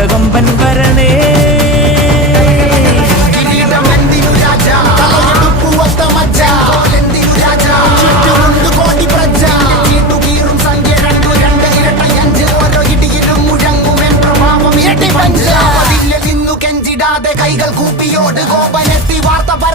ഉലകമ്പൻ വരണേ കൈകൾ കൂപ്പിയോട് കോപനെത്തി വാർത്ത പറ